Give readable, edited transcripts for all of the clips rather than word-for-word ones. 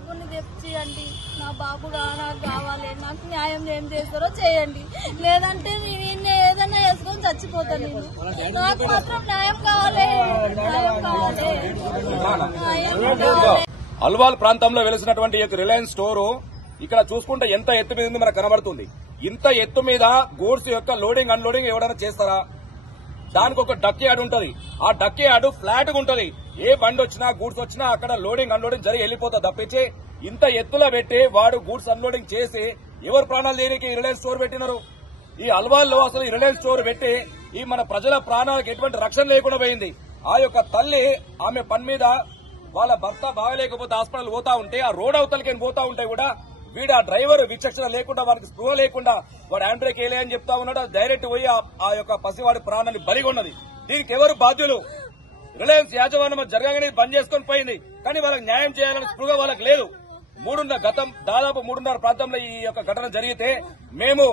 బాబుని తెచ్చియండి, నా బాబు నాకు కావాలి, నాకు న్యాయం ఏం చేస్తారో చేయండి, లేదంటే నేను ఏదైనా వేసుకొని చచ్చిపోతాను. నేను నాకు మాత్రం న్యాయం కావాలి, న్యాయం కావాలి, న్యాయం కావాలి. అల్వాల్ ప్రాంతంలో వెలిసినటువంటి రిలయన్స్ స్టోరు ఇక్కడ చూసుకుంటే ఎంత ఎత్తు మీద ఉంది మనకు కనబడుతుంది. ఇంత ఎత్తు మీద గూడ్స్ యొక్క లోడింగ్ అన్లోడింగ్ ఎవరైనా చేస్తారా? దానికి ఒక డక్ యార్డ్ ఉంటది. ఆ డక్ యార్డ్ ఫ్లాట్ గా ఉంటది. ఏ బండి వచ్చినా గూడ్స్ వచ్చినా అక్కడ లోడింగ్ అన్లోడింగ్ జరిగి వెళ్ళిపోతుంది తప్పించి ఇంత ఎత్తులో పెట్టి వాడు గూడ్స్ అన్లోడింగ్ చేసి ఎవరు ప్రాణాలు దేనికి రిలయన్స్ స్టోర్ పెట్టినారు? ఈ అల్వాల్లో అసలు ఈ రిలయన్స్ స్టోర్ పెట్టి ఈ మన ప్రజల ప్రాణాలకు ఎటువంటి రక్షణ లేకుండా పోయింది. ఆ యొక్క తల్లి ఆమె పని మీద వాళ్ళ భర్త బాగలేకపోతే హాస్పిటల్ పోతా ఉంటే ఆ రోడ్ అవతలకి పోతా ఉంటే కూడా వీడు ఆ డ్రైవర్ విచక్షణ లేకుండా వారికి స్పృహ లేకుండా వాడు హ్యాండ్ బ్రేక్ వేయలే అని చెప్తా ఉన్నాడు. డైరెక్ట్ పోయి ఆ యొక్క పసివాడి ప్రాణాన్ని బలిగొన్నది. దీనికి ఎవరు బాధ్యులు? రిలయన్స్ యాజమాన్యం జరగగానే బంద్ చేసుకుని పోయింది. కానీ వాళ్ళకి న్యాయం చేయాలని స్పృహ వాళ్ళకి లేదు. దాదాపు 3:30 ప్రాంతంలో ఈ యొక్క ఘటన జరిగితే మేము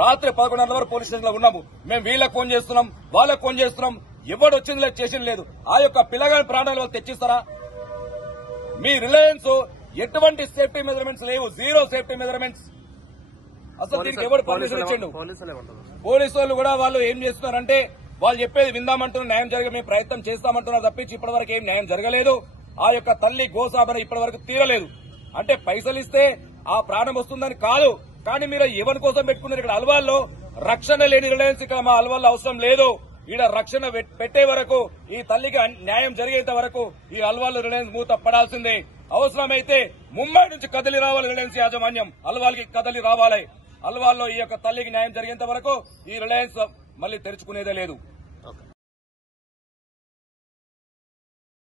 రాత్రి 11:30 వరకు పోలీస్ స్టేషన్ లో ఉన్నాము. మేము వీళ్ళకి ఫోన్ చేస్తున్నాం, వాళ్ళకి ఫోన్ చేస్తున్నాం. ఎవడు వచ్చింది లేదు, చేసింది లేదు. ఆ యొక్క పిల్లగాని ప్రాణాలు వాళ్ళు తెచ్చిస్తారా? మీ రిలయన్స్ ఎటువంటి సేఫ్టీ మెజర్మెంట్స్ లేవు, జీరో సేఫ్టీ మెజర్మెంట్స్. అసలు దీనికి ఎవరు పర్మిషన్ ఇచ్చిండు? పోలీసు వాళ్ళు కూడా వాళ్ళు ఏం చేస్తున్నారంటే వాళ్ళు చెప్పేది విందామంటున్నారు, న్యాయం జరిగే మేము ప్రయత్నం చేస్తామంటున్నారు తప్పించి ఇప్పటివరకు ఏం న్యాయం జరగలేదు. ఆ యొక్క తల్లి గోసాబన ఇప్పటివరకు తీరలేదు. అంటే పైసలు ఇస్తే ఆ ప్రాణం వస్తుందని కాదు, కానీ మీరు ఎవరి కోసం పెట్టుకున్నారు? ఇక్కడ అల్వాల్లో రక్షణ లేని రిలయన్స్ ఇక్కడ మా అల్వాల్లో అవసరం లేదు. ఈడ రక్షణ పెట్టే వరకు ఈ తల్లికి న్యాయం జరిగేంత వరకు ఈ అల్వాల్ రిలయన్స్ మూత పడాల్సిందే. అవసరమైతే ముంబై నుంచి కదిలి రావాలి రిలయన్స్ యాజమాన్యం, అల్వాల్కి కదిలి రావాలి. అల్వాల్లో ఈ యొక్క తల్లికి న్యాయం జరిగేంత వరకు ఈ రిలయన్స్ మళ్లీ తెరుచుకునేదే లేదు.